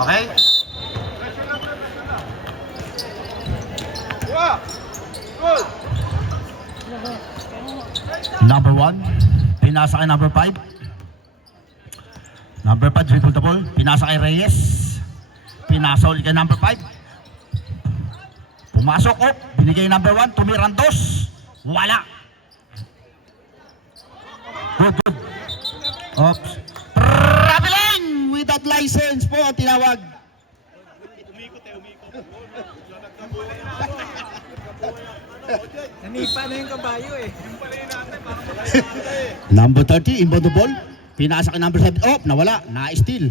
Okay? Number 1, pinasa kay number 5. Number 5, dribble the ball. Pinasa kay Reyes. Pinasa ulit kay number 5. Pumasok, binigay number 1, tumirang 2. Wala. Good. Oops. Traveling without license po ang tinawag. Nanipa na yung kabayo eh. Number 30, inbound the ball. Pinasa kay number 7. Nawala. Na-steal.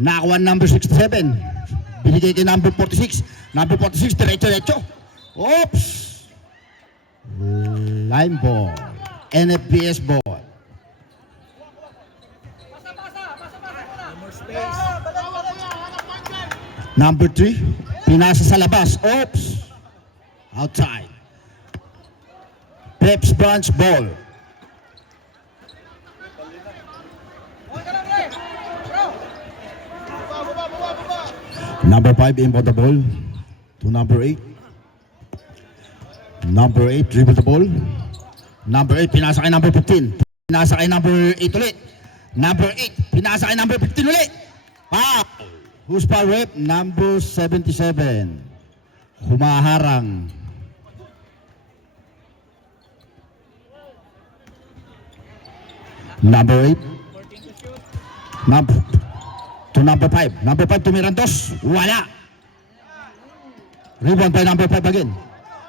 Nakakuha number 67. Binigay kay number 46. Number 46, diretso. Oops! Line ball. NFBS ball. More space. Number 3, pinasa sa labas. Oops! Outside. Peps Branch ball. Number 5, inbound the ball to number 8. Number 8, dribble the ball. Number 8, pinasa kay number 15. Pinasa kay number 8 ulit. Number 8, pinasa kay number 15 ulit. Foul. Who's foul rep? Number 77. Humaharang. Number 8. Number 5. Number 5, tumirang 2. Wala. Rebound by number 5 again.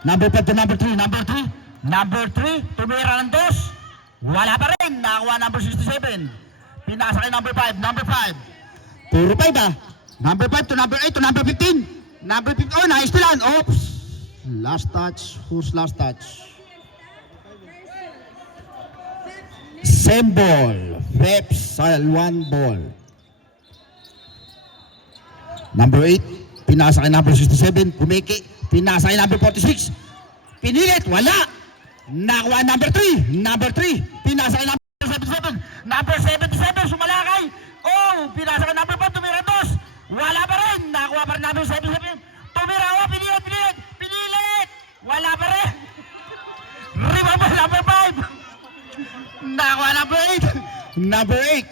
Number 5 to number 3. Number 3, tumirang 2. Wala pa rin. Nakakuha number 67. Pinasa kay number 5. Number 5. Puro 5 Number 5 to number 8 to number 15. Number 15. Naistilan. Oops. Last touch. Who's last touch? Same ball. Peps, 1 ball. Number 8, pinasa kay number 67, pumiki, pinasa kay number 46, pinilit, wala. Nakuha number 3, pinasa kay number 77, sumalakay. Pinasa kay number 4, tumira 2, wala pa rin. Nakuha pa rin number 77, tumira, pinilit, wala pa rin. Rebound pa number 5. Nakuha number 8.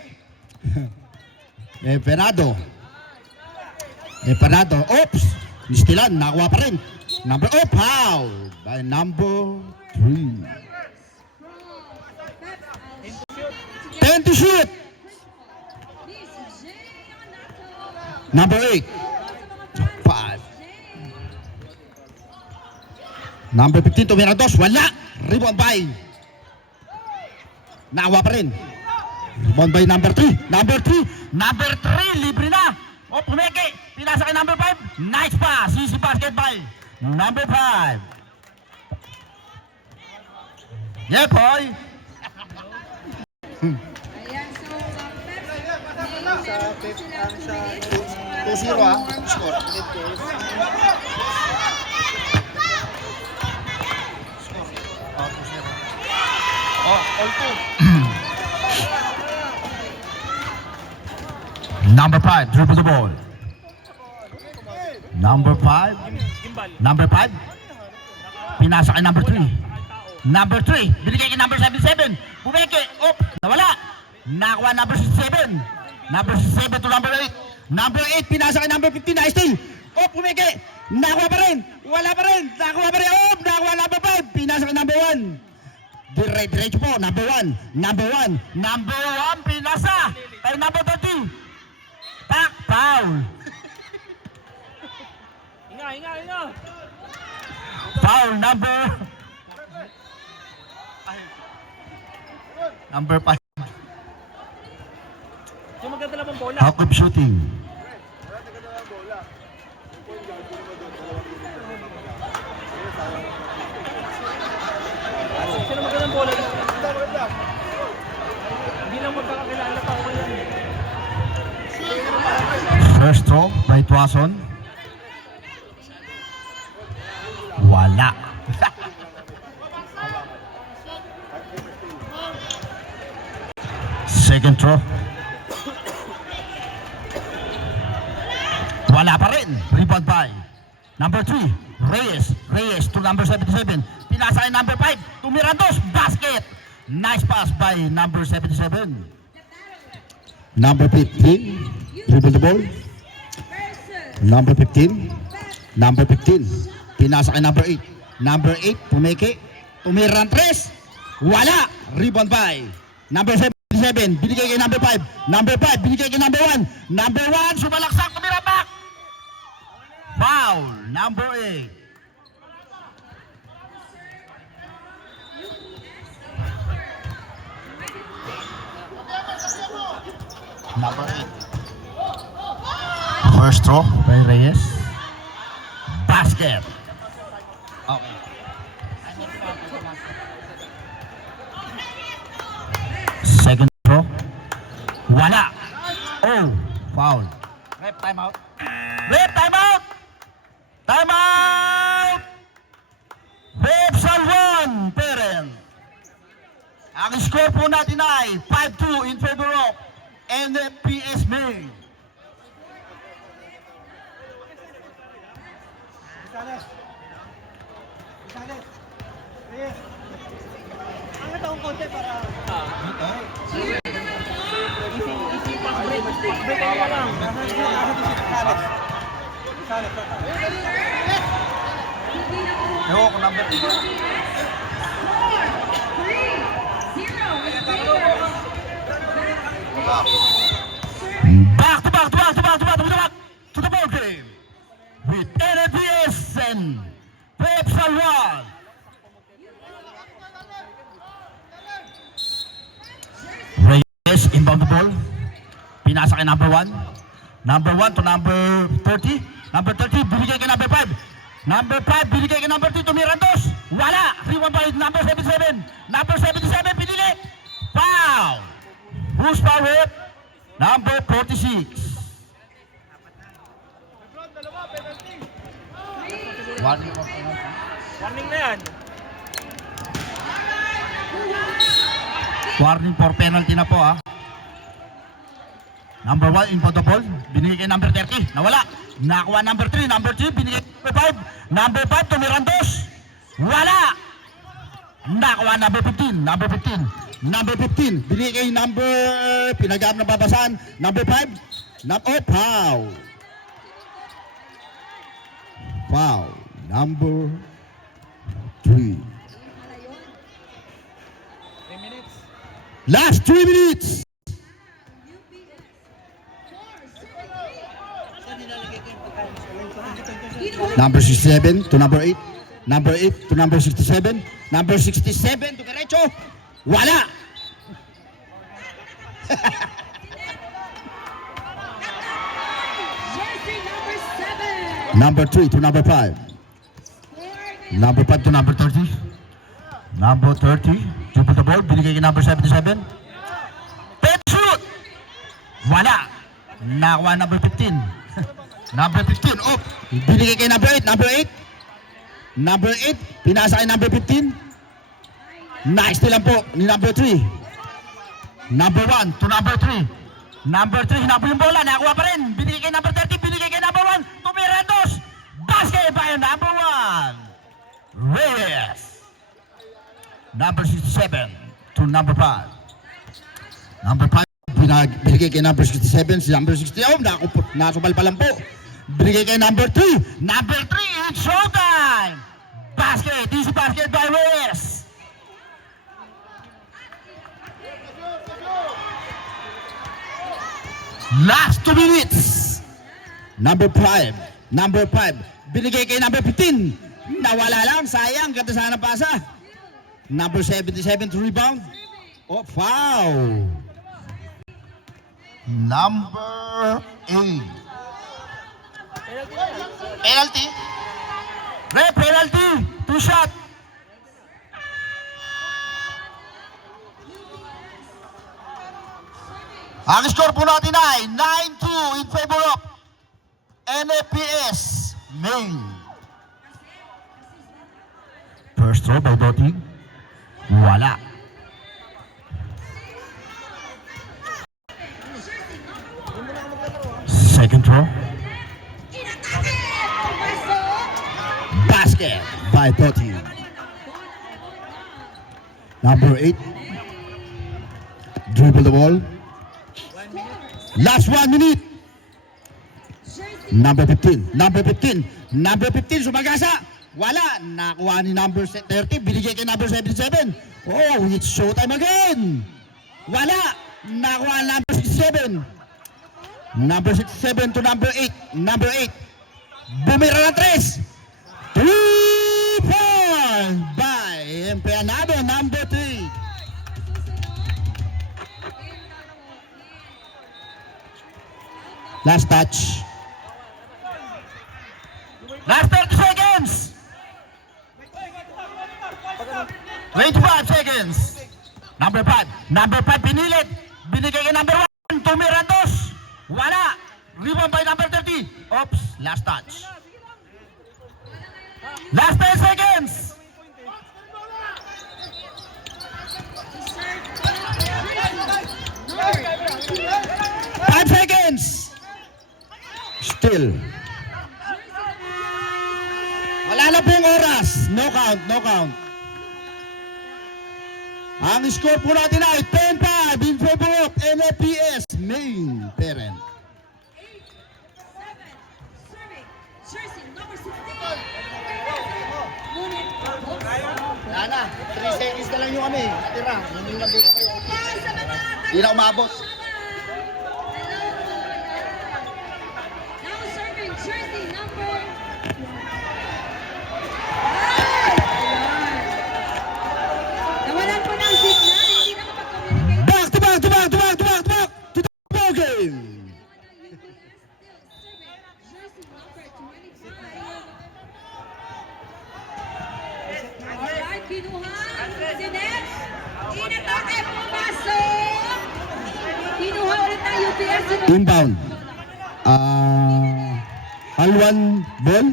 Emperado. Oops! Nistilan, nakuha pa rin. Foul by number 3. 10 to shoot. Number 8. 5. Number 15, tumira 2. Wala. Rebound by. Nakuha pa rin. Rebound by number 3. Number 3, libre na. Pumeke. Pinasa kay number 5. Nice pass. Easy basketball. Number 5. Yeah, boy. Sa 2-0 score. All 2. Number 5, dribble the ball. Number 5. Pinasa kay number 3. Number 3, binigay kay number 77. Bumeke. Nawala. Nakuha number 67. Number 67 to number 8. Number 8, pinasa kay number 15. Na-steal. Bumeke. Nakuha pa rin. Wala pa rin. Nakuha number 5. Pinasa kay number 1. Diretso po, number 1. Number 1, pinasa kay number 30. Foul. Hinga. Foul number 5. Sino magdadala ng bola? How keep shooting. Sino magdadala ng bola? Hindi lang magkakakilala pa ako yan. First throw by Tuason. Wala. Second throw. Wala pa rin. Rebound by number 3, Reyes. Reyes to number 77. Pinasa kay number 5, to Mirandos. Basket. Nice pass by number 77. Number 15, dribble the ball. Number 15. Number 15. Pinasa kay number 8. Number 8, pumeke. Tumiran 3. Wala. Rebound by number 77. Binigay kay number 5. Number 5, binigay kay number 1. Number 1, sumalaksak. Tumira back. Foul. Number 8. Number 8. First throw by Reyes. Basket. Okay. Second throw. Wala. Oh, foul. Ref, timeout. Ref, timeout. Timeout. Ref, Salwan, parent. Ang score po natin ay 5-2 in favor of NPS May. Ang taong konti para... Easy pass break. Break ka lang. Ewan ko number 8. Back to the ball game with NPS and Pep Salwan. Reyes inbound the ball. Pinasa kay number 1. Number 1 to number 30. Number 30 binigay kay number 5. Number 5 binigay kay number 2 to Mirandos. Wala. Rebound by number 77. Number 77 pinili. Foul. Who's foul hit? Number 46. Warning of penalty. Warning na yan. Warning for penalty na po Number 1 inbound the ball. Binigay kay number 30. Nawala. Nakuha number 3. Number 3 binigay kay number 5. Number 5 to Mirandos. Wala. Nakuha number 15. Number 15. Number 15. Binigay kay number... Pinagam na babasan. Number 5. Oh, foul. Foul. Number 3. 3 minutes. Last 3 minutes. Number 67 to number 8. Number 8 to number 67. Number 67 to derecho. Wala. Number 3 to number 5. Number 5 to number 30. Number 30. Dribble the ball. Binigay kay number 77. Pep shoot. Wala. Nakuha number 15. Number 15. Oh. Binigay kay number 8. Number 8. Number 8. Pinasa kay number 15. Nice lang po ni number 3. Number 1 to number 3. Number 3. Hinabol yung bola. Nakuha pa rin. Binigay kay number 30. Binigay kay number 1. To Mirandos. Basket by number 1. Reyes. Number 67 to number 5. Number 5. Binigay kay number 67. Si number 60. Oh, nasubal pa lang po. Binigay kay number 3. Number 3. It's showtime. Basket. Easy basket by Reyes. Last 2 minutes. Number 5. Number 5. Binigay kay number 15. Nawala lang. Sayang. Ganda sana pasa. Number 77 to rebound. Oh, foul. Number 8. Penalty. Red penalty. 2 shot. Ang score po natin ay 9-2 in favor of NPS May. First throw by Doting. Wala. Second throw. Basket by Totti. Number 8. Dribble the ball. Last 1 minute. Number 15. Number 15. Number 15 sumagasa. Wala. Nakuha ni number 30. Binigay kay number 77. Oh, it's showtime again. Wala. Nakuha ni number 67. Number 67 to number 8. Number 8. Bumira na 3. 3 points by Empeanado, number 3. Last touch. Last 30 seconds. 25 seconds. Number 5. Number 5 pinilit. Binigay kay number 1. Tumira 2. Wala. Rebound by number 30. Oops. Last touch. Last 10 seconds. 5 seconds. Still. Wala na pong oras. No count, no count. Ang score po natin ay 10-5 in favor of NFPS main parent. Jersey number 16. Wala na, 3 seconds na lang yung kami. Natira, yung nandito kayo. Hindi na umabot. Now serving jersey number. Nawalan po ng signal, hindi nakapag-communicate. Back to back to back to back to back to back to the ball game. Jersey number 25. Alright, kinuha. Si Nets. Inatake, pumasok. Kinuha ulit ng UPS. Inbound. Alwan ball.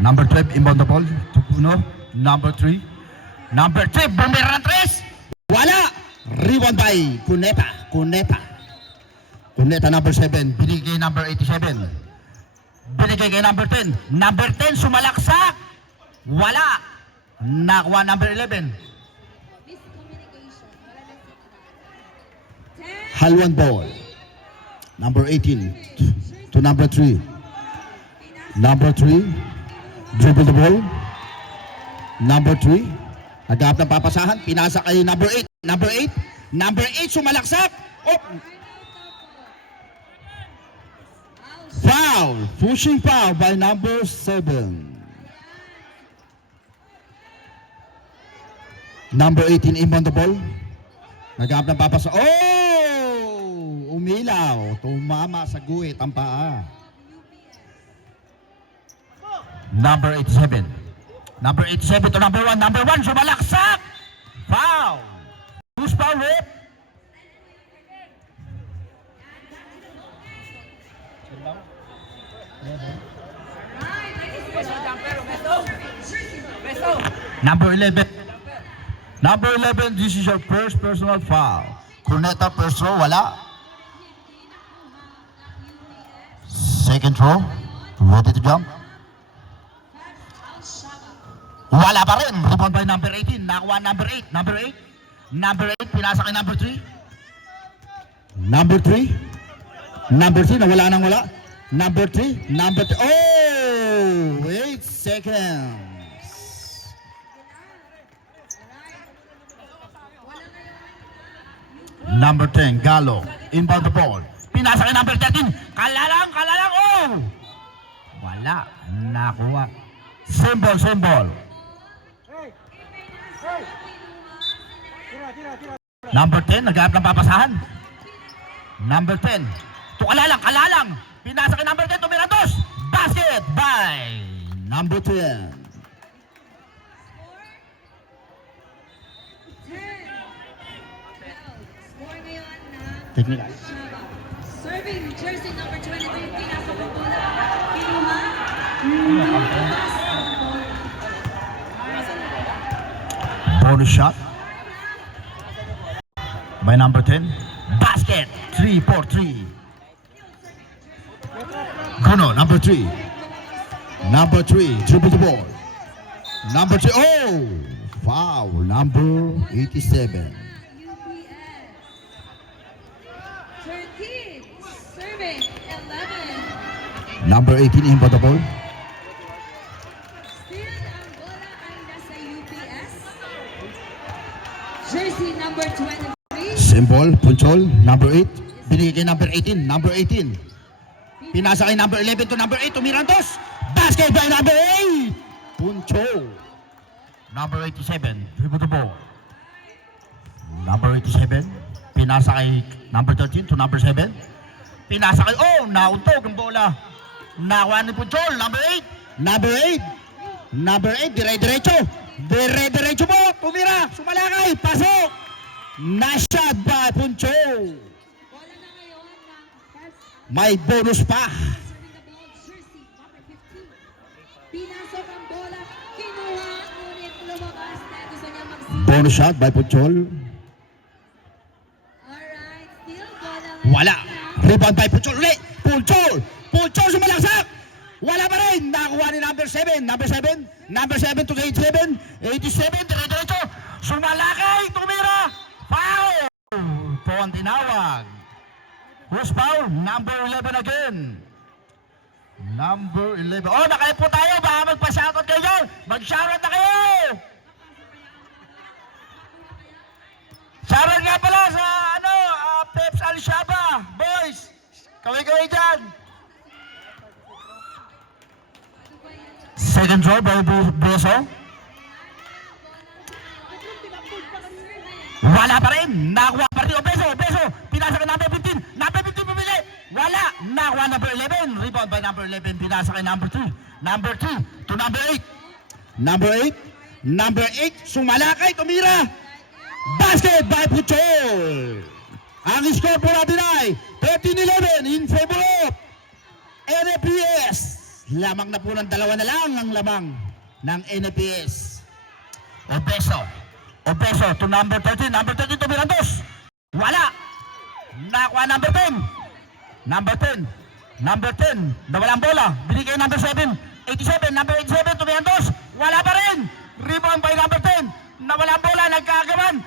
Number 12 inbound the ball to Puno. Number 3. Number 3 bumira ng 3. Wala. Rebound by Cuneta. Cuneta number 7. Binigay number 87. Binigay kay number 10. Number 10 sumalaksak. Wala. Nakuha number 11. Miscommunication. Wala ng signal. 10. Halwan ball. Number 18 to number 3. Number 3. Dribble the ball. Number 3. Agap ng papasahan. Pinasa kay number 8. Number 8. Number 8 sumalaksak. Oh. Foul. Pushing foul by number 7. Number 18 inbound the ball. Nagahap ng papasa. Oh! Umilaw. Tumama sa guhit ang paa. Number 87. Number 87 to number 1. Number 1 sumalaksak. Foul. Who's foul rip? Number 11. Number 11, this is your first personal foul. Cuneta first throw, wala. Second throw, ready to jump. Wala pa rin. Rebound by number 18. Nakuha number 8. Number 8. Number 8, pinasa kay number 3. Number 3. Number 3, nawala nang wala. Number 3. Number 3. Oh! 8 seconds. Number 10, Galo. Inbound the ball. Pinasa kay number 13. Kalalang. Oh! Wala. Nakuha. Symbol. Number 10, nag-aap ng papasahan. Number 10. To kalalang. Pinasa kay number 10, tumira 2. Basket by number 10. Score ngayon ng Technical. Shaba. Serving jersey number 23. Pinasa po muna. Kinuha. Bonus shot by number 10. Basket. 3-4-3. Kuno, number 3. Number 3, dribble the ball. Number 3, oh! Foul, number 87. UPS. 13. Serving 11. Number 18, inbound the ball. Still ang bola ay nasa UPS. Jersey number 23. Symbol, Punchol, number 8. Binigay kay number 18, number 18. Pinasa kay number 11 to number 8, Mirantos. Basket by number 8. Punchol. Number 87, dribble the ball. Number 87, pinasa kay number 13 to number 7. Pinasa kay, oh, nauntog ang bola. Nakuha ni Punchol, number 8. Number 8. Number 8, dire-diretso. Dire-diretso mo, tumira, sumalakay, pasok. Nashot by Punchol. Bola na ngayon ng first May bonus pa. serving the ball. Jersey number 15. Pinasok ang bola. Kinuha, ngunit lumabas na gusto niya mag-save. Bonus shot by Punchol. Alright, still bola ngayon. Wala. Rebound by Punchol ulit. Punchol. Punchol sumalaksak. Wala pa rin. Nakuha ni number 7. Number 7. Number 7 to 87. 87. Dire-diretso. Sumalakay. Tumira. Foul. Po ang tinawag. Who's foul? Number 11 again. Number 11. Oh, nakaip po tayo. Baka magpa-shoutout kayo. Mag-shoutout na kayo. Shoutout nga pala sa Peps Al-Shaba. Boys, kaway-kaway dyan. Second draw by Beso. Wala pa rin. Nakuha pa rin. Beso. Pinasa ka number 15. Number 15 pumili. Wala. Nakuha number 11. Rebound by number 11. Pinasa kay number 3. Number 3 to number 8. Number 8. Number 8. Sumalakay. Tumira. Basket by Puchol. Ang score po natin ay 13-11 in favor of NFPS. Lamang na po ng dalawa na lang ang lamang ng NFPS. Obeso to number 13. Number 13 to Mirandos. Wala. Nakuha number 10. Number 10. Number 10. Nawalang bola. Binigay number 7. 87. Number 87 to Mirandos. Wala pa rin. Rebound by number 10. Nawalang bola. Nagkagawan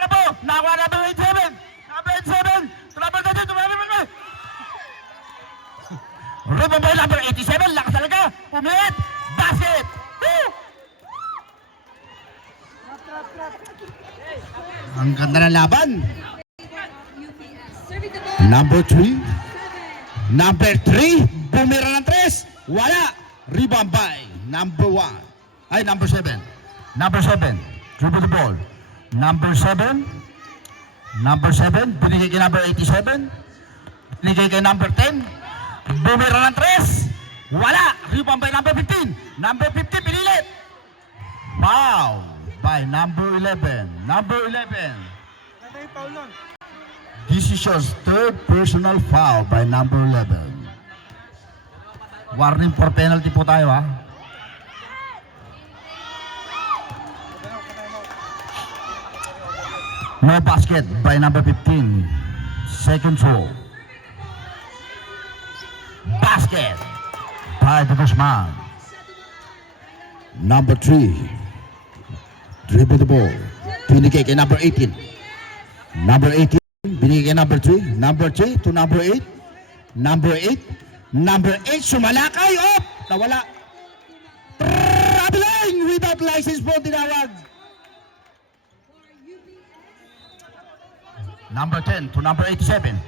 na po. Nakuha number 87. Number 87 to number 13 to Mirandos. Rebound by number 87. Lakas talaga. Pumilit. Basket. Woo! Ang ganda ng laban. UPS. Serving the ball. Number 3. 7. Number 3. Bumira ng 3. Wala. Rebound by number 1. Ay, number 7. Number 7. Dribble the ball. Number 7. Number 7. Binigay kay number 87. Binigay kay number 10. Bumira ng 3. Wala. Rebound by number 15. Number 15. Pinilit. Foul by number 11. Number 11. This is your third personal foul by number 11. Warning for penalty po tayo, ha. No basket by number 15. Second throw. Basket by the Guzman. Number 3. Dribble the ball. Binigay kay number 18. Number 18. Binigay kay number 3. Number 3 to number 8. Number 8. Number 8. Sumalakay. Up. Nawala. Traveling without license po tinawag. Number 10 to number 87.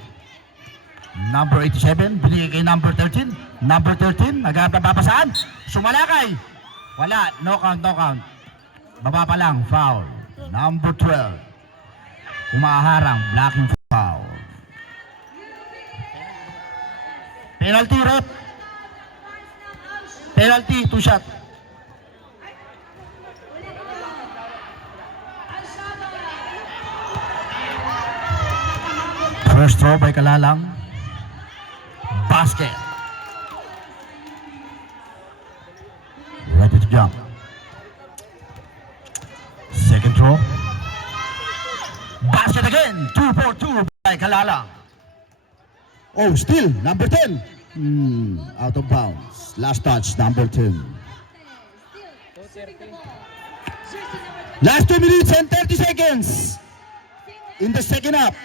Number 87. Binigay kay number 13. Number 13. Naghanap ng papasaan. Sumalakay. Wala. No count, no count. Baba pa lang. Foul. Number 12. Umaharang. Blocking foul. Penalty, rep. Penalty, 2 shot. First throw by Kalalang. Basket. Ready to jump. Second throw. Basket again. 2-4-2 by Kalalang. Oh, still number 10. Out of bounds. Last touch, number 10. Still serving the ball. Jersey number 20. Last 2 minutes and 30 seconds in the second half.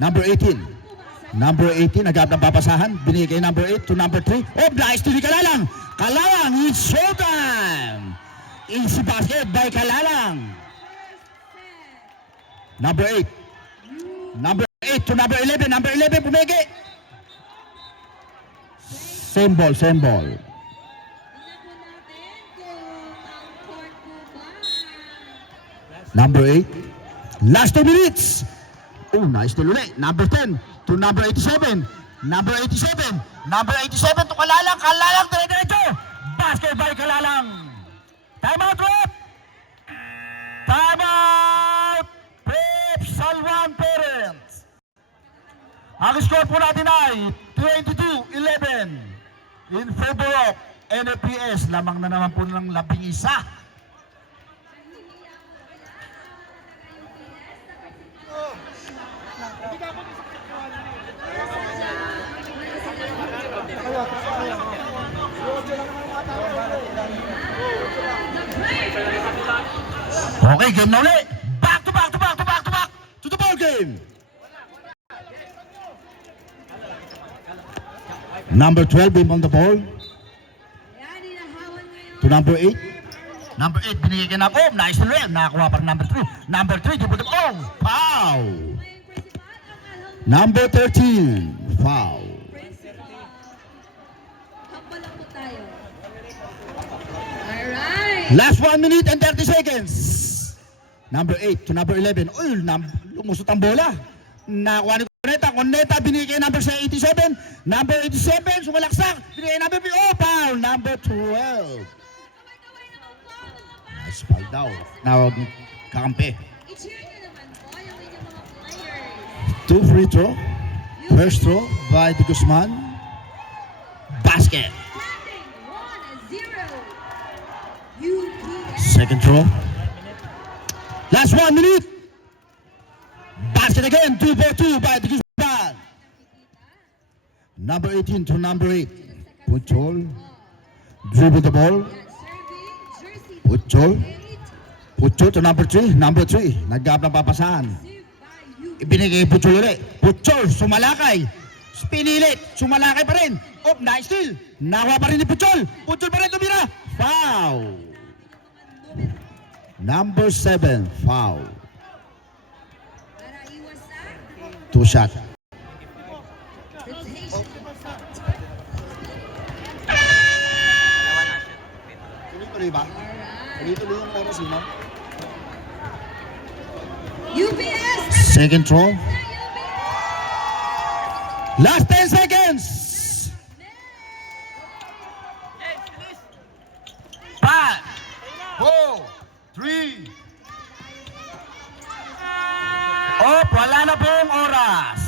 Number 18. Number 18, agad ng papasahan. Binigay number 8 to number 3. Oh, nice to the Kalalang. Kalalang, it's showtime. Easy basket by Kalalang. Number 8. Number 8 to number 11. Number 11, bumigay. Same ball, same ball. Tingnan po natin kung ang court po ba. Number 8. Last 2 minutes. Oh, nice to ulit. Number 10 to number 87. Number 87. Number 87 to Kalalang. Kalalang, dire-diretso. Basket by Kalalang. Time out, Rep. Time out. Pep Salwan Parents. Ang score po natin ay 22-11 in favor of NFPS. Lamang na naman po ng 11. Okay, game na ulit. Back to back to the ball game. Number 12 being on the ball. Yan, hinahawan ngayon. To number 8. Number 8, binigay kay number. Oh, nice to rin. Nakakuha pa rin number 3. Number 3, di po rin. Oh, foul. Ngayong principal, ang alam Number 13, foul. principal. Hamba lang po tayo. Alright. Last 1 minute and 30 seconds. Number 8 to number 11. Uy, lumusot ang bola. Nakuha ni Coneta. Coneta binigay kay number 87. Number 87, sumalaksak. Binigay number 3. Oh, foul. Number 12. Kaway-kaway naman po, mga fans. Nice foul daw. Nawag kakampi. I-cheer nyo naman po yung inyong mga players. 2 free throw. First throw by De Guzman. Basket. Standing 1-0. UPS. Second throw. Last 1 minute. Basket again. 2 for 2 by De Guzman. Number 18 to number 8. Putol. Dribble the ball. Serving jersey Putol. 8. Putol to number 3. Number 3. Naggab ng papasahan. Received by UPS. Ibinigay Putol ulit. Putol. Sumalakay. Pinilit. Sumalakay pa rin. Oh, nice steal. Nakuha pa rin ni Putol. Putol pa rin tumira. Foul. Number 7. Foul. Para iwasan 2 shot. rotation. Tuloy-tuloy ba? Alright. Tuloy-tuloy yung oras yun, no? UPS. Second throw. UPS. Last 10 seconds. 5, 4, 3. Oh, wala na pong oras.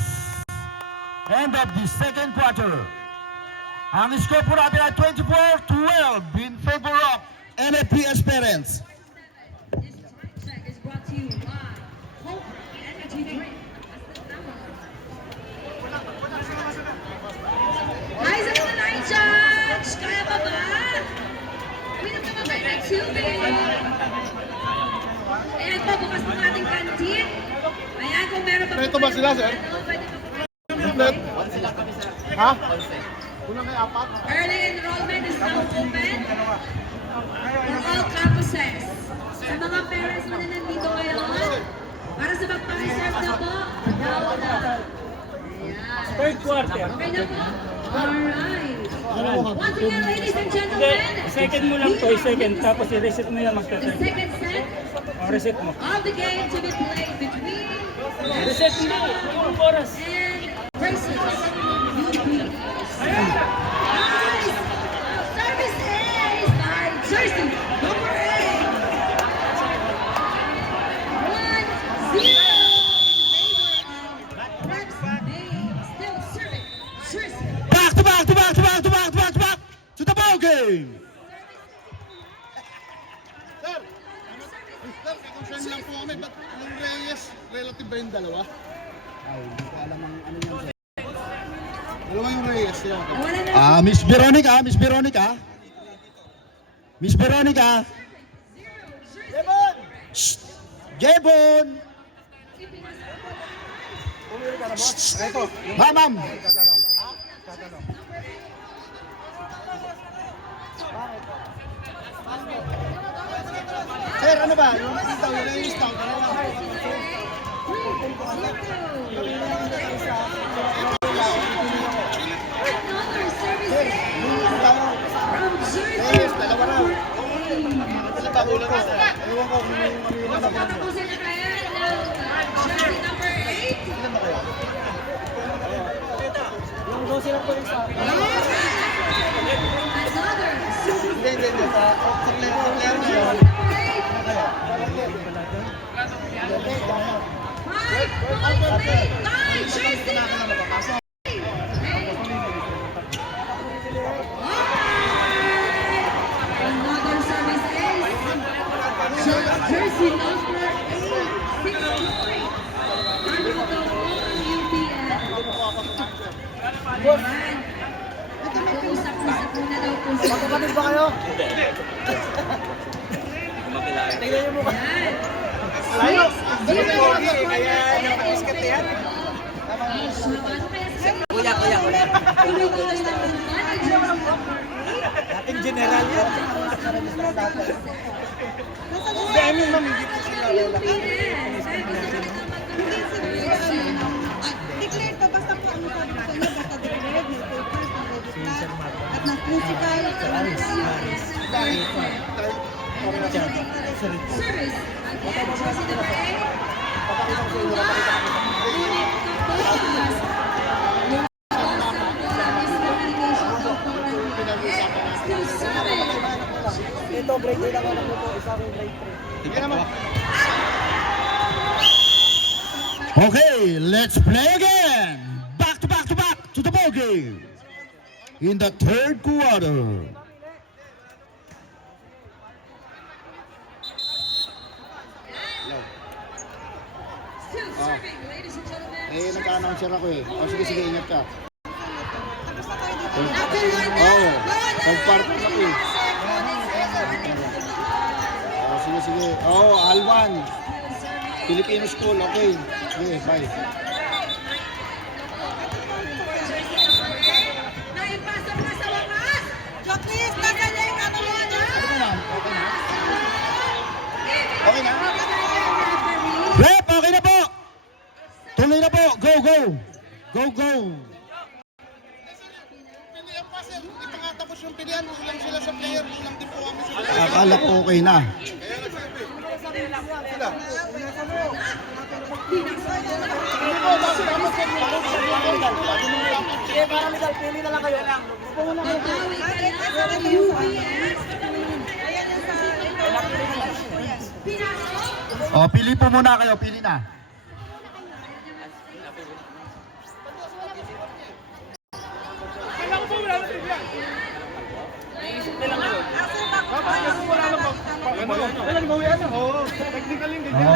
End of the second quarter. Ang score po natin ay 24-12 in favor of NFPS Parents. This time check is brought to you by Hope Energy Drink. Hi sa mga night judge! Kaya pa ba? Uminom naman kayo ng tubig. Ayan po, bukas ng ating kantin. Ayan, kung meron pa Ito ba sila, sir? Pwede pa po. Net? Ha? Kulang kay apat? Early enrollment is now open for all campuses. Sa mga parents mo na nandito ngayon, para sa magpa-reserve na po, now na. Ayan. Third quarter. Okay na po? Alright. Once again, ladies and Hindi, gentlemen, second mo lang to, second. Tapos i-reset mo yan the magta-third. second set O, reset mo. of the game to be played between Reset mo. Yung oras. and versus UP. Nice! Service ace by Jersey number 8. 1-0 in favor of Rex May. Still serving Jersey. Back to the ball game. Sir! Sir, concern lang po kami. Ba't yung Reyes, relative ba yung dalawa? Ay, hindi ko alam ang ano yan. Dalawa yung Reyes yan. Wala na. Miss Veronica, Miss Veronica. Miss Veronica. Shh! Jebon! Ma'am! Sir, ano ba? Yung istaw, yung istaw. Another service from Reyes, Jersey. dalawa raw. Ano ba ulo ko? Ewan ko kung yung ano ba. Tatapusin na kaya ng jersey number 8. Ilan ba kayo? Yung 12 lang po yung sa akin. Another Hindi. Sa player na yun. Another service is jersey number 8. 6 Ano daw ang UPN? Ayan. Usap-usap muna daw po sila. Magkapatid ba kayo? Tingnan niyo mukha. Ayan. Layo. Kaya yung biscuit yan. Kuya. Dating general yan. Dami ma'am, hindi po sila wala. Declared pa basta po ang sabi ko sa inyo, basta declared, may papers, may register, at ng physical, Service. Again, jersey number 8. Nakuha. Ngunit kapos. Yung miscommunication daw po still serving. Ito, grade 3 lang ako po. Isa ko grade 3. Hindi naman. Okay, let's play again. Back to the ball game. In the third quarter. Still serving, ladies and gentlemen. Nagka-announcer ako eh. Sige, ingat ka. Number 1 na. Oo. Pag-partner ako eh. Sige. Alwan. Filipino school, okay. Sige, bye. Naipasok na sa wakas. Joclis, nasa niya yung ano mo na? Okay na? Rep, okay na po. Tuloy na po. Go. Pilihan pa sir, ito nga tapos yung pilihan, kulang sila sa player, kulang din po kami sa player. Akala ko okay na. Sila. Sige, para Miguel, pili na lang kayo. Babawi ka lang. UPS. Pinasok. Pili po muna kayo. Pili na.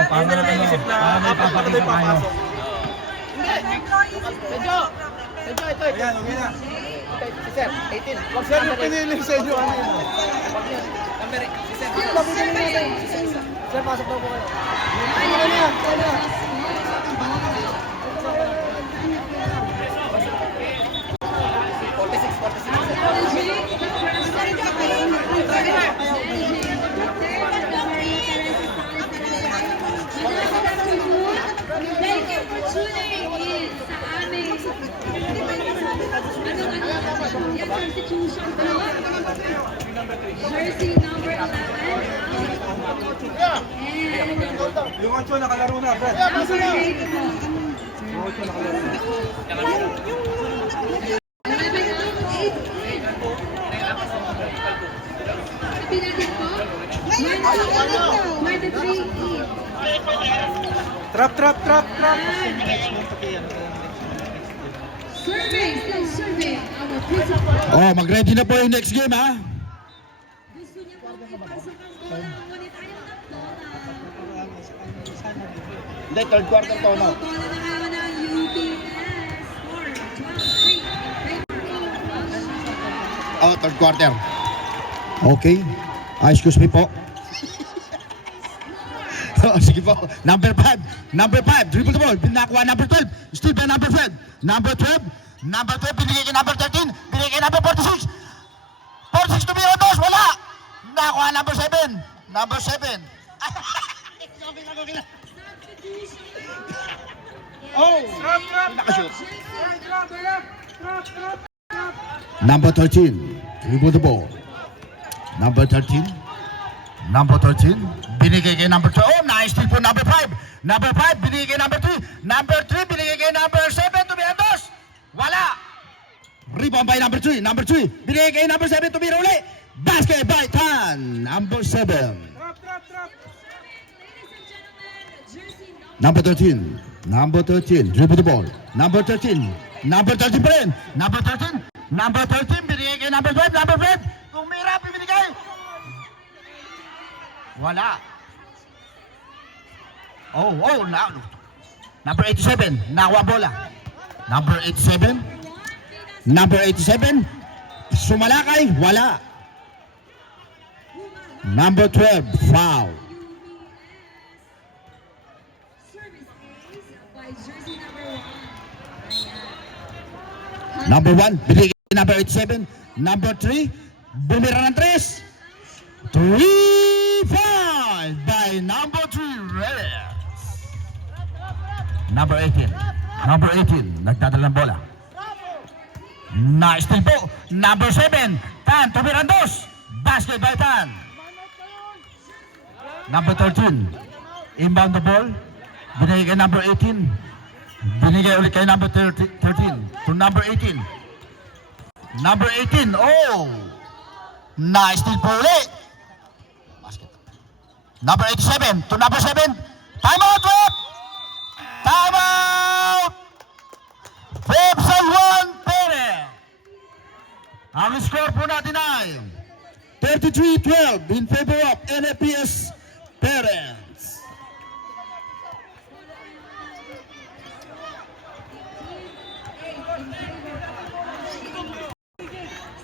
Para Naisip na apat na tayo papasok. Ito. Ayan, okay na. Si Sir, 18. Wag Sir, yung pinili sa inyo, ano yun? Number 8. Si Sir. Still serving. Sir, pasok daw po kayo. Thank you for tuning in sa aming substitution po. Jersey number 11. And Yung 8 nakalaro na, Fred. number 8 po. 11 out, 8 in. Sabi natin po, 23 in. Trap. Survey, still survey. Our principal. Mag-ready na po yung next game, ha? Gusto niya po ipasok ang bola, ngunit ayaw ng bola. Hindi, third quarter to, no? Bola na kayo ng UPS. Score, 12-3 in third quarter. Okay. Excuse me po. Sige po. Number 5. Number 5. Dribble the ball. Binakuha number 12. Still by number 5. Number 12. Number 12. Binigay kay number 13. Binigay kay number 46. 46 to be dos. Wala. Nakuha number 7. Number 7. Oh! Nakashoot. Number 13. Dribble the ball. Number 13. Number 13. Binigay kay number 2. Oh, nice steal po number 5. Number 5. Binigay kay number 3. Number 3. Binigay kay number 7. Tumiantos. Wala. Rebound by number 3. Number 3. Binigay kay number 7. Tumira uli. Basket by Tan. Number 7. Number 13. Number 13. Dribble the ball. Number 13. Number 13 pa rin. Number 13. Number 13. Binigay kay number 12. Number 12. Tumira. Binigay. Wala. Oh, now. Number 87. Nakuha bola. Number 87. Number 87. Sumalakay. Wala. Number 12. Foul. Number 1. Binigay number 87. Number 3. Bumira ng 3. 3-5 by number 3 Reyes. Number 18. Number 18. Nagdadala ng bola. Nice steal po. Number 7. Tan. Tumira ng 2. Basket by Tan. Number 13. Inbound the ball. Binigay kay number 18. Binigay ulit kay number 13 to number 18. Number 18. Oh! Nice steal po ulit. Basket. Number 87 to number 7. Time out, Rep! Time out! Pepsi 1 Pere. Ang score po natin ay 33-12 in favor of NFPS Parents.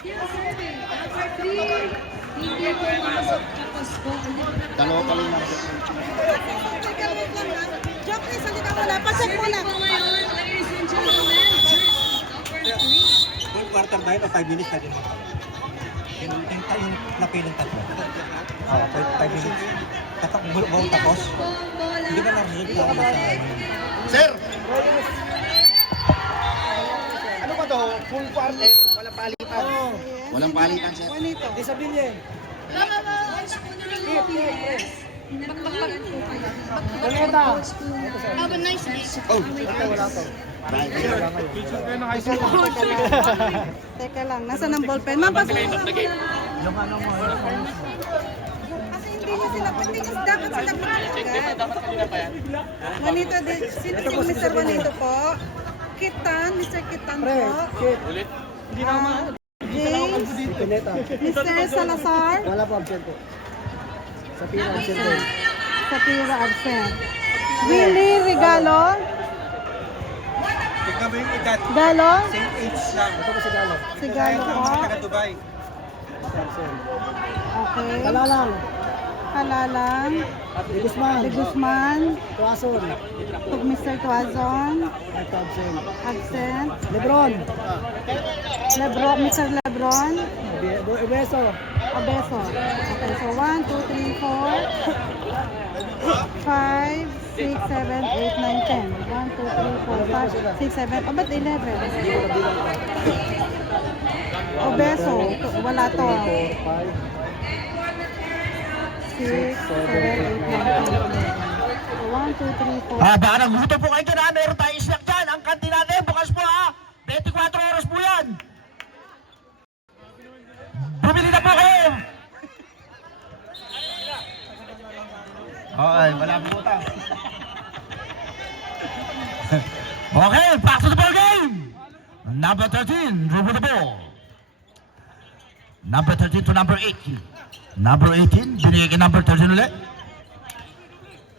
Still serving. Number 3. Hindi po masok. Tapos po. Dalawa pa rin Teka, wait lang ha. Joke na, salita mo na. Pasok mo na. Serving po ngayon, ladies and gentlemen. Number 3. Full quarter dahil o 5 minutes na din. Yung napiling tatlo. 5 minutes. Buong tapos. Hindi ba narinig na ako sa... Sir! Ano ba to? Full quarter? Walang palitan. Oo. Walang palitan, sir. Juanito. Di sabihin yan. Nagpakalan po kayo. Baleta. Have a nice day. Oh! Wala to. Teka lang, nasa ng ballpen? Ma'am, pasok mo lang. Yung ano mo. Kasi hindi niya sila, hindi niya dapat sila pagkakas. Juanito, sino si Mr. Juanito po? Kitan, Mr. Kitan po. Ulit. Hindi na ako James, Mr. Salazar, Wala po absent po. Sa pila absent po. Sapira absent. Willie Regalo, Tignan mo yung edad. Galo, Same age lang. Ito po si Galo. Si Galo po. Taga Dubai. Absent. okay. Kalalang. Halalang, De Guzman. De Guzman, Tuason. Mr. Tuazon, Ito absent. absent. Lebron. Lebron, Mr. Lebron, Ebeso. Obeso. Okay, so 1, 2, 3, 4, 5, 6, 7, 8, 9, 10. 1, 2, 3, 4, 5, 6, 7. Oh, ba't 11? Obeso. Wala to. 6, 7, 8, 9, 10. 1, 2, 3, 4. Baka nagutom po kayo dyan ha. Meron tayong snack dyan. Ang kantin natin, bukas po ha. 24 oras po yan. Bumili na po kayo. Okay, wala po utang. Okay, back to the ball game. Number 13, dribble the ball. Number 13 to number 18. Number 18, binigay kay number 13 ulit.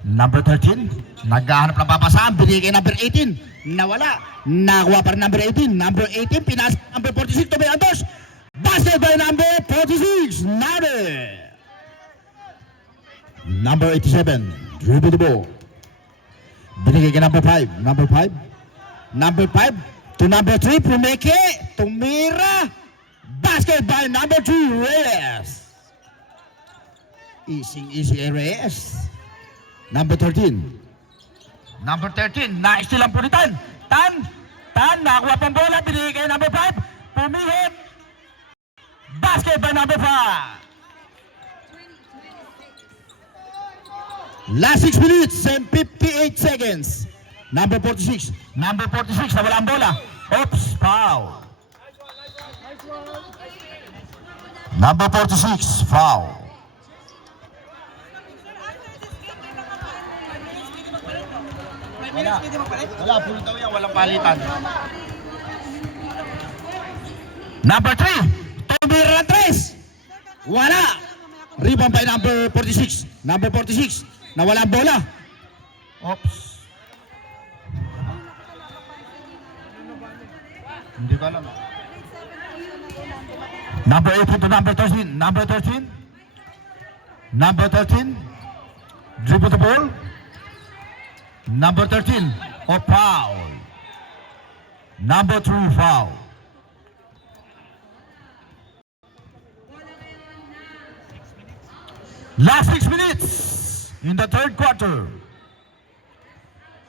Number 13, naghahanap ng papasahan, binigay kay number 18. Nawala. Nakuha pa rin number 18. Number 18, pinasa number 46 to Beantos. Basket by number 46, Nade. Number 87, dribble the ball. Binigay kay number 5. Number 5. Number 5 to number 3, Pumeke. Tumira. Basket by number 2, Reyes. Easy Reyes. Number 13. Number 13, na-steal ang punitan. Tan, nakakuha pang bola, binigay kay number 5. Pumihit. Basket by number 5. Last 6 minutes and 58 seconds. Number 46. Number 46, nawala ang bola. Oops, foul. Number 46, foul. Wala, puro daw yan, walang palitan. Number 3, Tumira ng 3. Wala. Rebound by number 46. Number 46, nawala ang bola. Oops. Hindi ko alam. Number 18 to number 13. Number 13. Number 13. Dribble the ball. Number 13. Oh, foul. Number 2, foul. Last 6 minutes in the third quarter.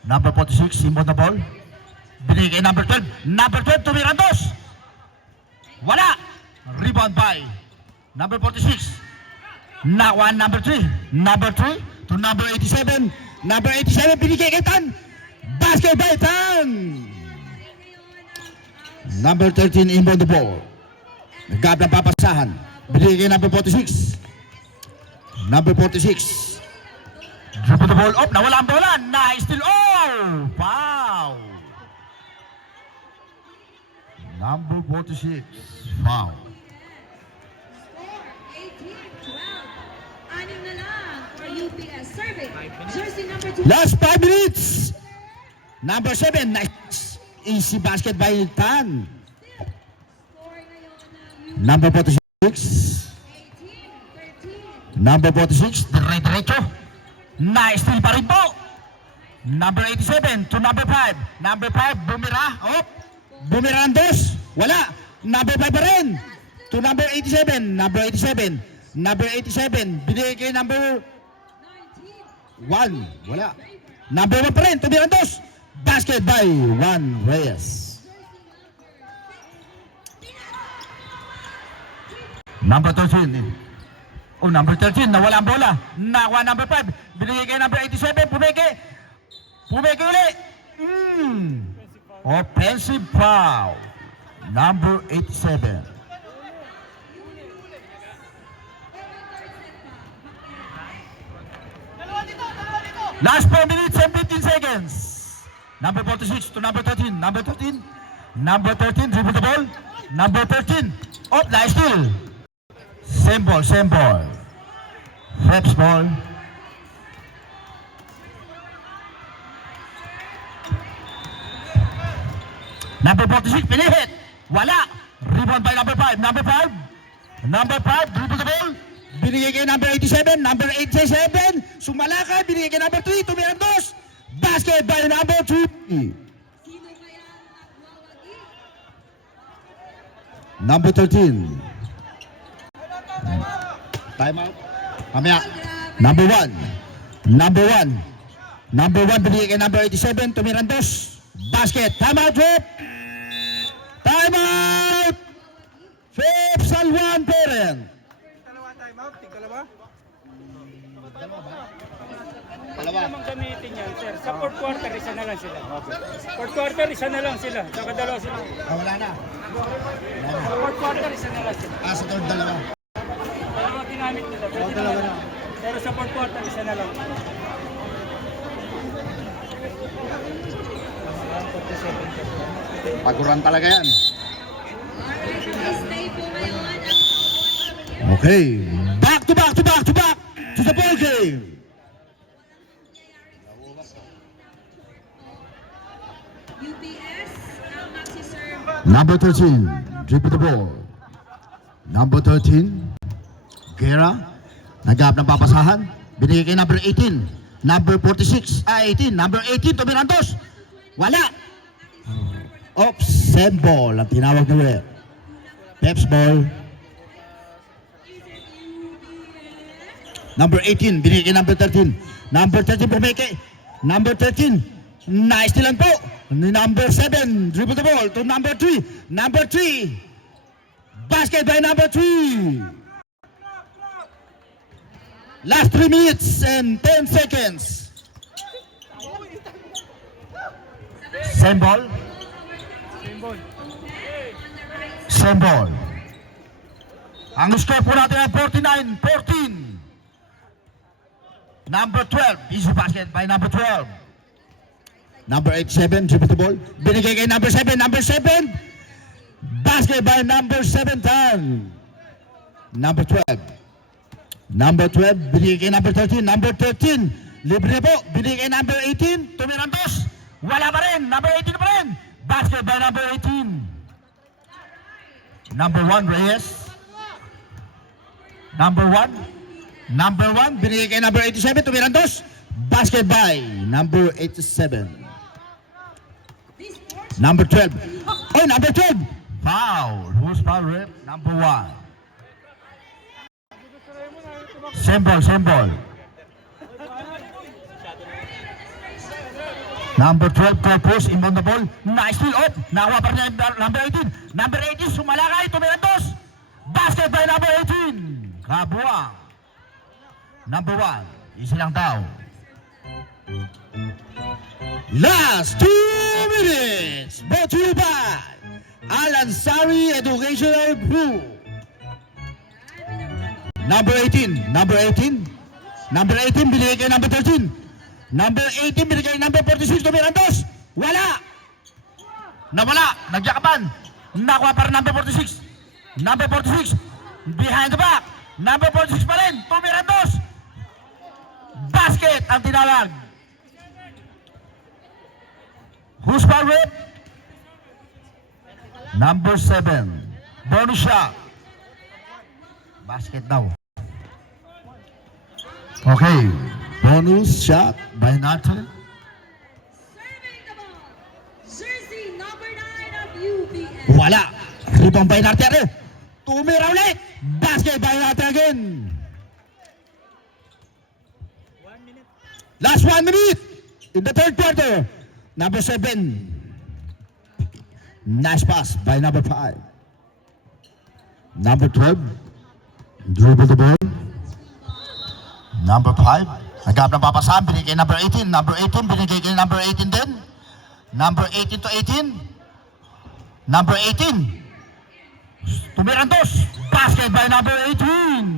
Number 46, Simon the ball. Binigay number 12. Number 12 to Mirandos. Wala. Rebound by number 46. Nakuha number 3. Number 3 to number 87. Number 87 binigay kay Tan. Basket by Tan. Number 13 inbound the ball. Nagkab ng papasahan. Binigay kay number 46. Number 46. Dribble the ball up. Nawala ang bola. Na-steal. Oh! Foul. Number 46. Foul. 18-12. Anim na lang for UPS. Serving. Jersey number 2. Last 5 minutes. Number 7. Nice. Easy basket by Tan. Score ngayon ng Number 46. 18-13. Number 46. Diretso. Na-steal pa rin po. Number 87 to number 5. Number 5. Bumira. Oh. Bumira ang 2. Wala. Number 5 pa rin. To number 87. Number 87. Number 87. Binigay kay number 1. Wala. Number 1 pa rin. Tumira ang 2. Basket by Juan Reyes. Number 13. Oh, number 13. Nawala ang bola. Nakuha number 5. Binigay kay number 87. Pumeke. Pumeke uli. Offensive foul. Number 87. Last 4 minutes and 15 seconds. Number 46 to number 13. Number 13. Number 13. Dribble the ball. Number 13. Oh, nice steal. Same ball. Same ball. Freps ball. Number 46. Pinihit. Wala. Rebound by number 5. Number 5. Number 5. Dribble the ball. Binigay kay number 87. Number 87. Sumalakay. Binigay kay number 3. Tumirang 2. Basket by number 2. Sino kaya ang magwawagi? Number 13. Time out. Mamaya. Number 1. Number 1. Number 1 binigay kay number 87. Tumirang 2. Basket. Time out, Trip. Time out. Trip Salwan Parent. Dalawa. Namang gamitin yan, sir. Sa fourth quarter, isa na lang sila. Fourth quarter, isa na lang sila. Saka dalawa sila. Wala na. Sa fourth quarter, isa na lang sila. Sa third, dalawa. Dalawa ginamit nila. Dalawa na. Pero sa fourth quarter, isa na lang. Paguran talaga yan. Alright, stay po ngayon. Okay. Back to back to back to back to the ball game. UPS, ang magsiserve. Number 13. Dribble the ball. Number 13, Guerra. Nagap ng papasahan. Binigay kay number 18. Number 46, 18. Number 18, Tomirantos. Wala. Send ball ang tinawag nila. Peps ball. Number 18, binigay kay number 13. Number 13, bumeke. Number 13, nice stealan po. Number 7, dribble the ball to number 3. Number 3, basket by number 3. Last 3 minutes and 10 seconds. Same ball. Symbol. Same ball. Ang score po natin ay 49-14. Number 12, easy basket by number 12. Number 87, dribble the ball. Binigay kay number 7. Number 7, basket by number 7 time. Number 12. Number 12, binigay kay number 13. Number 13, libre po. Binigay kay number 18, Tomirantos. Wala pa rin. Number 18 pa rin. Basket by number 18. Number 1, Reyes. Number 1. Number 1, binigay kay number 87, Tomirantos. Basket by number 87. Number 12. Oh, number 12. Foul. Who's foul rep? Number 1. Same ball, same ball. Number 12, Corpus, inbound the ball. Nice steal up. Nakuha pa rin number 18. Number 18, sumalakay, Tomirantos. Basket by number 18. Kabuang. Number 1, easy lang daw. Last 2 minutes. Brought to you by Alansari Educational Group. Number 18, number 18. Number 18, binigay kay number 13. Number 18, binigay kay number 46, Tomirantos. Wala. Nawala. Nagyakapan. Nakuha pa rin number 46. Number 46, behind the back. Number 46 pa rin, Tomirantos. Basket ang tinawag. Who's foul rep? Number 7. Bonus shot. Basket daw. Okay. Bonus shot by Nathan. Serving the ball. Jersey number 9 of UBS. Wala. Rebound by Nathan. Tumira ulit. Basket by Nathan again. Last 1 minute in the third quarter. Number 7. Nice pass by number 5. Number 12. Dribble the ball. Number 5. Nagap ng papasahan. Binigay kay number 18. Number 18. Binigay kay number 18 din. Number 18 to 18. Number 18. Tomirantos. Basket by number 18.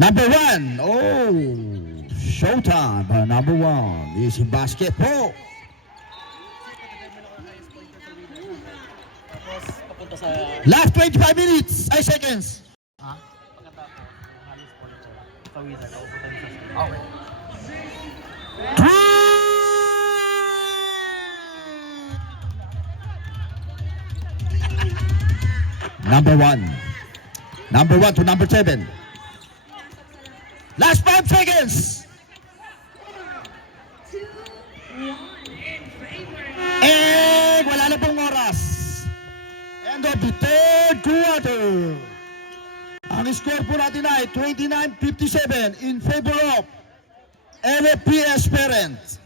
Number 1. Oh, showtime by number 1. Easy basket po. Last 25 minutes. Ay, seconds. Number 1. Number 1 to number 7. Last 5 seconds. 2, 1 in favor. And wala na pong oras. End of the third quarter. Ang score po natin ay 29-57 in favor of LFPS Parents.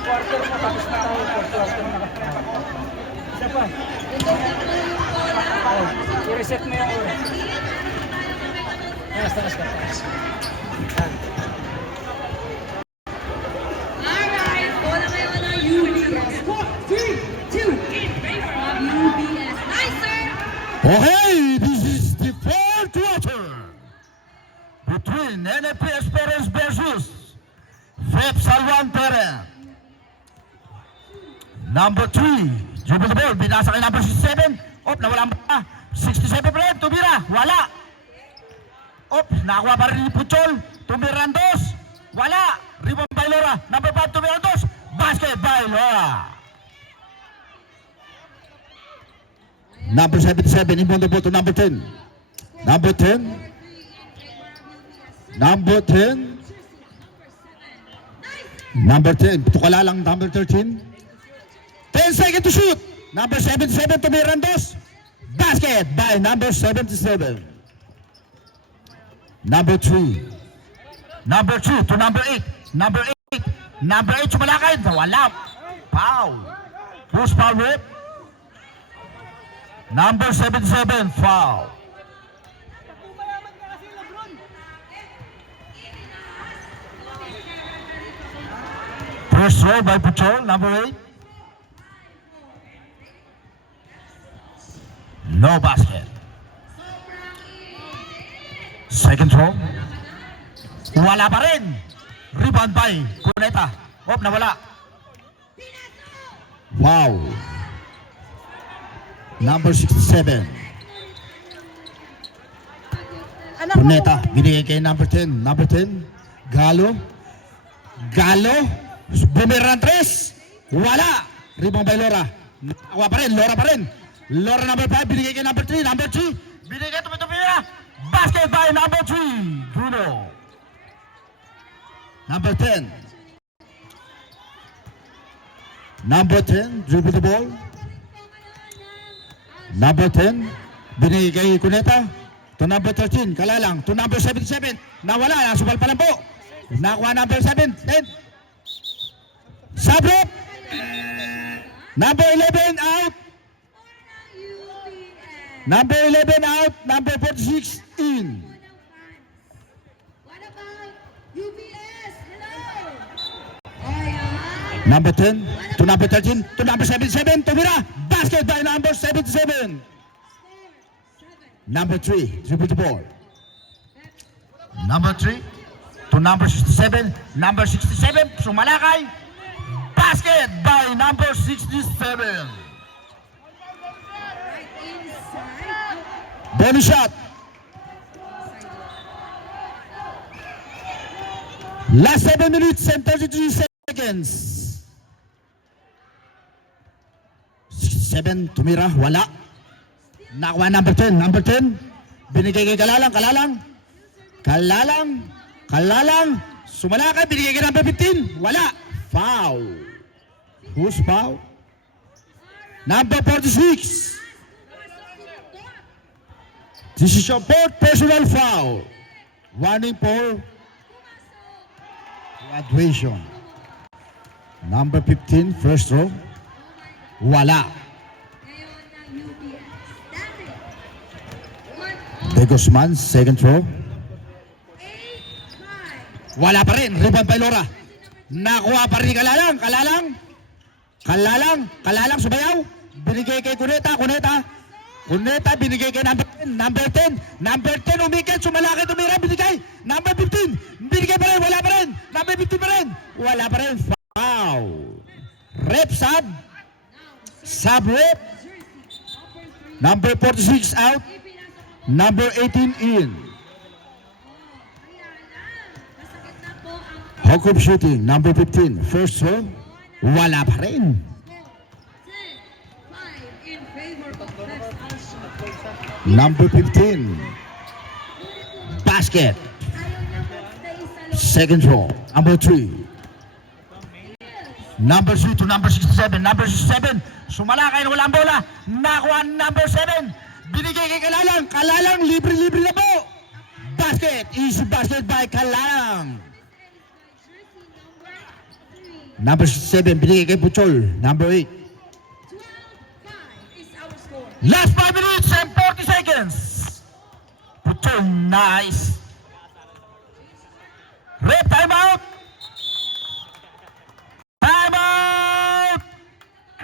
Quarter na, tapos na tayo. Quarter na. Isa pa. I-reset mo yung oras. Basta. Alright, bola ngayon ng UBS. 3-2 in favor of UBS. Nice, sir! Okay, this is the fourth quarter between LFPS Parents versus FEP Salwan Parent. Number 3, dribble the ball, binasa kay number 67. Nawala pa. 67 pa rin, tumira, wala. Oops, nakakuha pa rin ni Puchol. Tumiran dos. Wala. Rebound by Lora. Number 5, tumiran dos. Basket by Lora. Number 77, inbound the ball to number 10. Number 10. Number 10. Number 10. Tukala lang number 13. 10 seconds to shoot. Number 77, tumiran dos. Basket by number 77. Number 3. Number 2 to number 8. Number 8. Number 8 sumalakay. Wala. Foul. Who's foul with? Number 77, foul. First throw by Puchol, number 8. No basket. Second throw. Wala pa rin. Rebound by Cuneta. Hop, nawala. Wow. Number 67. Cuneta, binigay kay number 10. Number 10, Galo. Galo. Bumirang 3. Wala. Rebound by Lora. Nakuha pa rin. Lora pa rin. Lora number 5, binigay kay number 3. Number 3, binigay tumitupira. Basket by number 3. Bruno. Number 10. Number 10, dribble the ball. Number 10, binigay kay Cuneta. To number 13, Kalalang. To number 77, nawala. Nasubal pa lang po. Nakuha number 7, 10. Sablop. Number 11, out. Number 11, out. Number 46, in. What about UBS? Hello. Number 10, to number 13, to number 77, tumira. Basket by number 77. Number 3, dribble the ball. Number 3, to number 67. Number 67, sumalakay. Basket by number 67. Right inside. Bonus shot. Last 7 minutes and 33 seconds. 7, tumira, wala. Nakuha number 10. Number 10, binigay kay Kalalang. Kalalang. Sumalakay, binigay kay number 15. Wala. Foul. Who's foul? Number 46. This is your fourth personal foul. Warning for graduation. Number 15, first row. Wala. Ngayon ng UBS. Dante. De Guzman, second row. 8-5. Wala pa rin. Rebound by Lora. Nakuha pa rin Kalalang sumayaw. Binigay kay Cuneta. Binigay kay number 10. Number 10 umikit. Sumalaki, tumira. Binigay. Number 15. Binigay pa rin. Wala pa rin. Number 15 pa rin. Wala pa rin. Foul. Rep sub. Sub rep. Number 46 out. Number 18 in. Masakit na po ang Hawk shooting. Number 15. First throw. Wala pa rin. 10-5 in favor of West Alsha. Number 15. Basket. Ayaw niya po stay sa loob. Second row. Number 3. Number 3 to number 67. Number 67. Sumalakay na walang bola. Nakuha number 7. Binigay kay Kalalang. Libre na po. Basket. Easy basket by Kalalang. Number 7. Binigay kay Puchol. Number 8. 12-5 is our score. Last 5 minutes and 40 seconds. Puchol, nice. Rep, time out. Time out.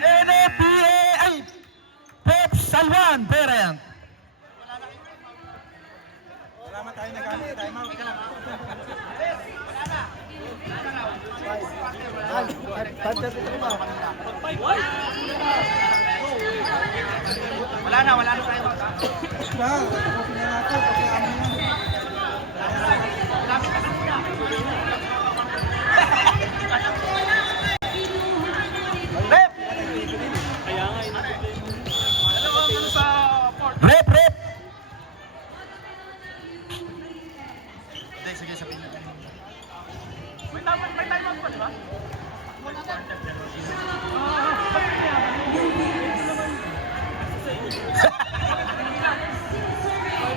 NFPA, ay, Pep Salvan, parent. Wala na tayo. Rep, rep.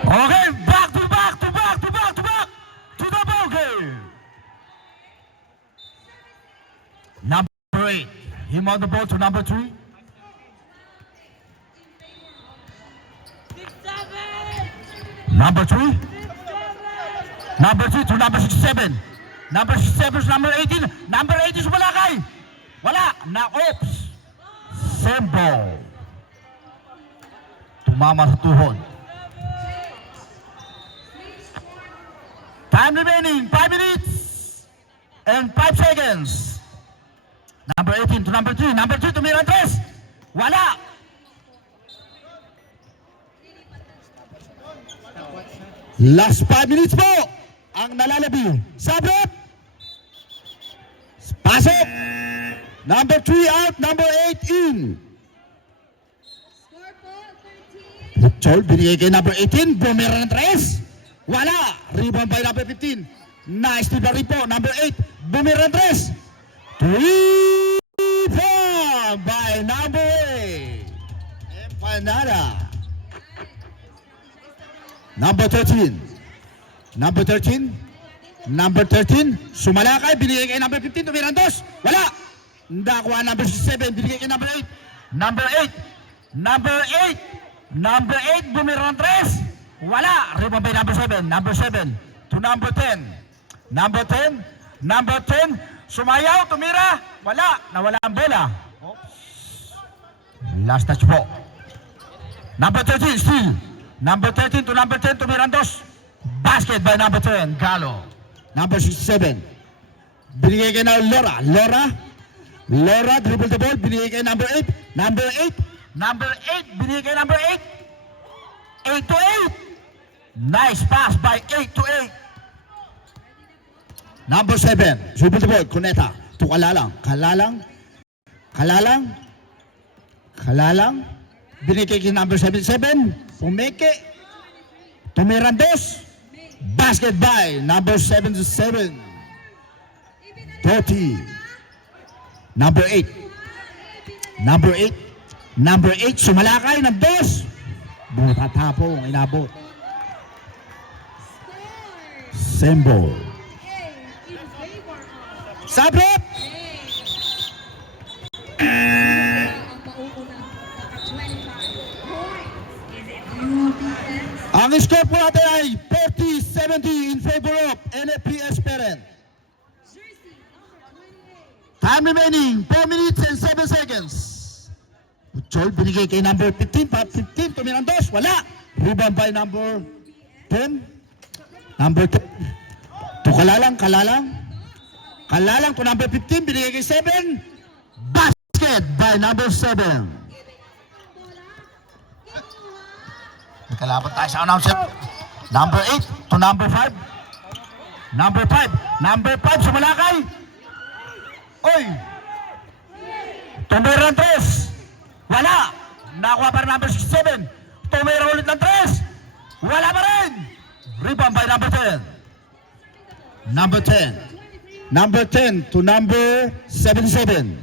Okay, back to back to back to back to back to the ball game. Number 8, him on the ball to number 3. Number 3. Number 3 to number 67. Number 67 is number 18. Number 8 is Malakay. Wala. Na oops. Same ball. Tumama sa tuhod. Time remaining 5 minutes and 5 seconds. Number 18 to number 3. Number 3 to Mirantes. Wala. Last 5 minutes po ang nalalabi. Sabrot. Pasok. Number 3 out, number 8 in. Score po, 13. Chol, binigay kay number 18. Bumira ng 3. Wala. Rebound by number 15. Nice delivery po. Number 8. Bumira ng 3. 3 by number 8. Empanada. Number 13. Number 13. Number 13. Sumalakay. Binigay kay number 15. Tumira ng 2. Wala. Nakuha number 7. Binigay kay number 8. Number 8. Number 8. Number 8. Bumira ng 3. Wala. Rebound by number 7. Number 7 to number 10. Number 10. Number 10. Sumayaw. Tumira. Wala. Nawala ang bola. Last touch po. Number 13 still. Number 13 to number 10 to Mirandos. Basket by number 10, Galo. Number 67. Binigay kay na Laura. Laura dribble the ball. Binigay kay number 8. Number 8. Number 8. Binigay kay number 8. 8 to 8. Nice pass by 8 to 8. Number 7. Dribble the ball. Cuneta to Kalalang. Kalalang. Binigay kay number 77. Pumeke. Tumirandos. Basket by number 77. 30. Number 8. Number 8. Number 8. Sumalakay ng 2. Butatapong inabot. Sembo. In favor of Sabrot. ang mauuna. 25 points. Is it UBS? Ang score po natin ay 40-70 in favor of NFPS Parent. Jersey number 28. Time remaining 4 minutes and 7 seconds. Chol, binigay kay number 15. 15, tumirang 2. Wala. Rebound by number 10. Number 10. To Kalalang. Kalalang to number 15. Binigay kay 7. Basket by number 7. Kalaban tayo sa announcer. Number 8 to number 5. Number 5. Number 5 sa Malakay. Oy! Tumira ng 3. Wala. Nakuha pa rin number 67. Tumira ulit ng 3. Wala pa rin. Rebound by number 10. Number 10. Number 10 to number 77.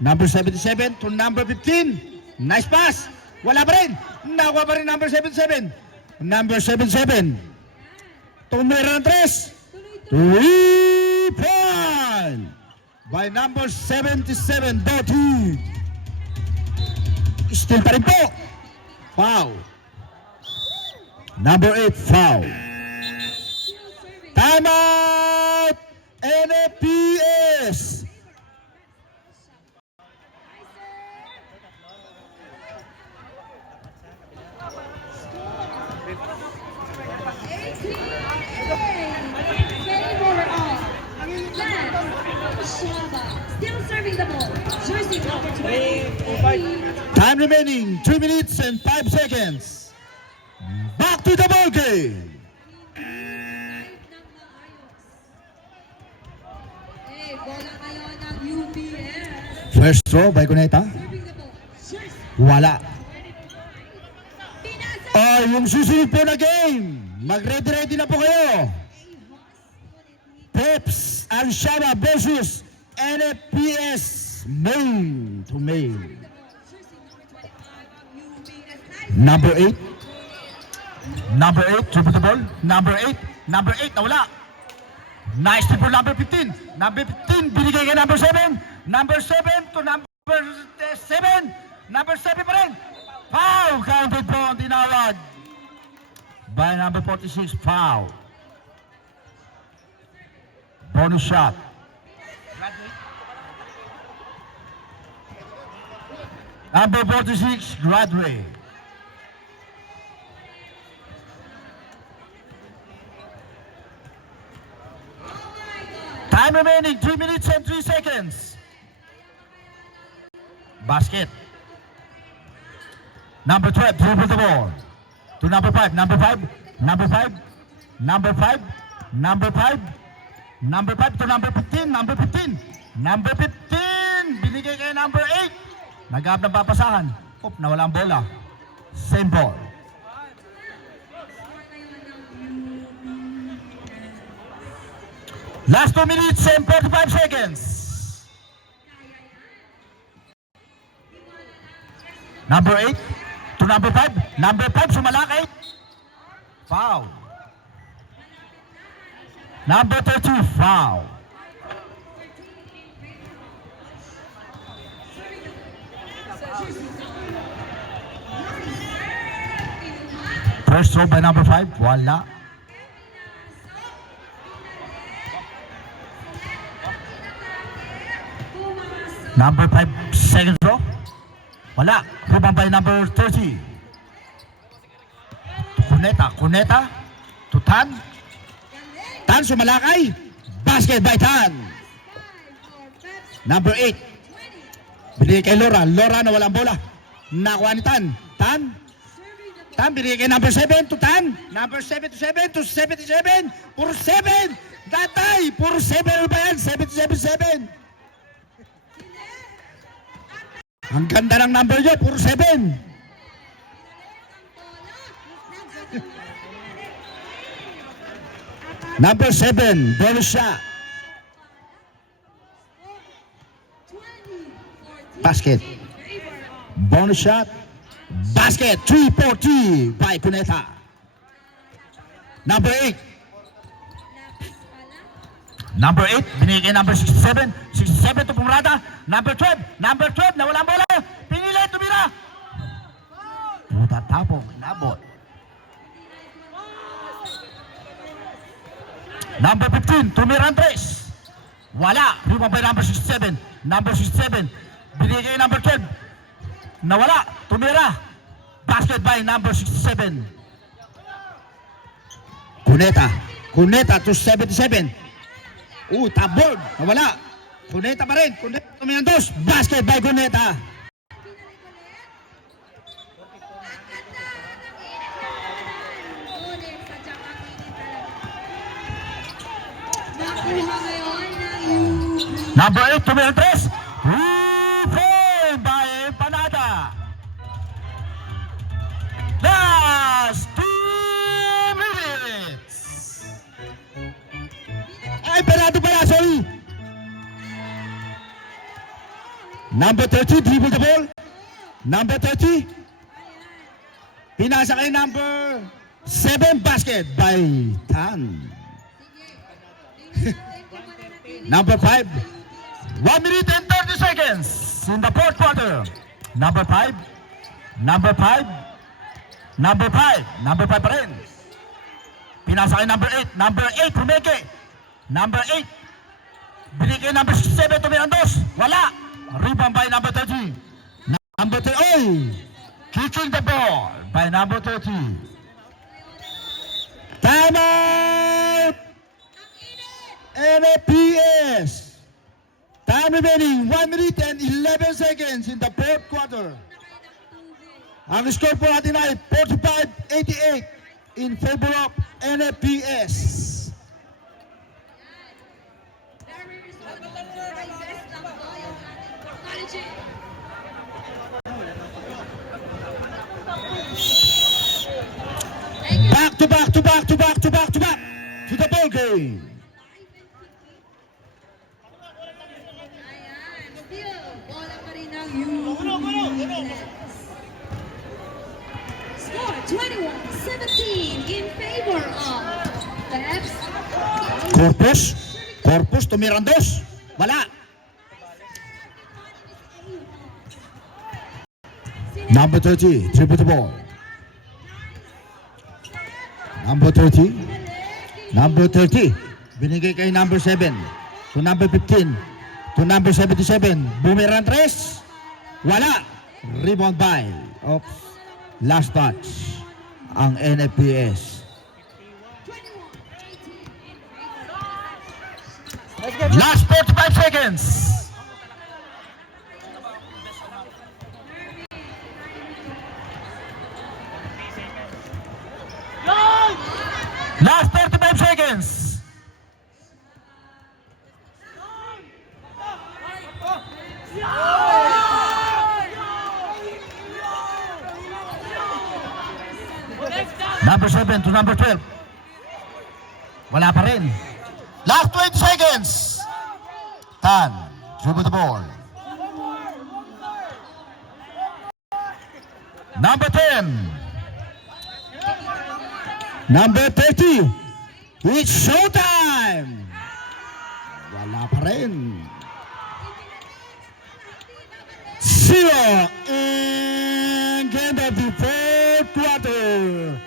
Number 77 to number 15. Nice pass. Wala pa rin. Nakuha pa rin number 77. Number 77. Tumira ng 3. 3 point by number 77, Doti. Still pa rin po. Foul. Number 8, foul. Time out! NFPS. Still serving the ball. Jersey number 20. Time remaining 3 minutes and 5 seconds. Back to the ball game. First throw by Cuneta. Wala. Oh, yung susunod po na game. Mag-ready na po kayo. Peps and Shaba versus NFPS male to male. Number 8. Number 8, triple the ball. Number 8. Number 8, nawala. Nice triple number 15. Number 15, binigay kay number 7. Number 7 to number 7. Number 7 pa rin. Foul, counted po, tinawag. By number 46, foul. Bonus shot. Number 46, Gradway. Time remaining, 3 minutes and 3 seconds. Basket. Number 12, dribble the ball. To number 5, number 5, number 5, number 5, number 5, number 5 to number 15, number 15, number 15, binigay kay number 8. Nagahap ng papasahan. Oop, nawala ang bola. Same ball. Last 2 minutes and 45 seconds. Number 8 to number 5. Number 5 sumalakay. Foul. Number 32, foul. First throw by number 5. Wala. Number 5, second throw. Wala. Rebound by number 30. Cuneta. To Tan. Tan sumalakay. Basket by Tan. Number 8. Binigay kay Laura. Laura na walang bola. Nakuha ni Tan. Tan binigay kay number 7 to Tan. Number 7 to 7 to 77. Puro 7. Datay. Puro 7 ba yan? 7 to 7. Ang ganda ng number nyo. Puro 7. Number 7, bonus shot. Basket. Bonus shot. Basket. 3-4-3 by Cuneta. Number 8. Number 8, binigay number 67. 67 to Pumrada. Number 12. Number 12, nawalang bola. Pinili, tumira. Puta tapong, inabot. Number 15, tumira ang tres. Wala. Rebound by number 67. Number 67. Binigay number 12. Nawala. Tumira. Basket by number 67. Cuneta to 77. Tabord. Nawala. Cuneta pa rin. Cuneta tumira ang dos. Basket by Cuneta. Number 8, tumira ang tres. Frame by Empanada. Last 2 minutes. Ay, Empanada pala, sorry. Number 30, dribble the ball. Number 30. Pinasa kay number 7, basket by Tan. Number 5. 1 minute and 30 seconds in the fourth quarter. Number 5. Number 5. Number 5. Number 5 pa rin. Pinasa kay number 8. Number 8, humeke. Number 8. Binigay number 7, tumira ang dos. Wala. Rebound by number 30. Number 3. Oh! Kicking the ball by number 30. Time out! NFPS. Time remaining 1 minute and 11 seconds in the fourth quarter. Ang score po natin ay 45-88 in favor of NFPS. Back to back to back to back to back to back to the ball game. Ayan, still, bola pa rin ang Units. Score 21-17 in favor of Peps. Corpus to Mirandos. Wala. Number 30, dribble the ball. Number 30. Number 30. Binigay kay number 7. To number 15. To number 77. Bumiran 3. Wala. Rebound by. Oops. Last touch. Ang NFPS. Last 45 seconds. Last 35 seconds. Number 7 to number 12. Wala pa rin. Last 20 seconds. Tan, dribble the ball. Number 10. Number 30. It's showtime. Wala pa rin. 0 in game of the fourth quarter.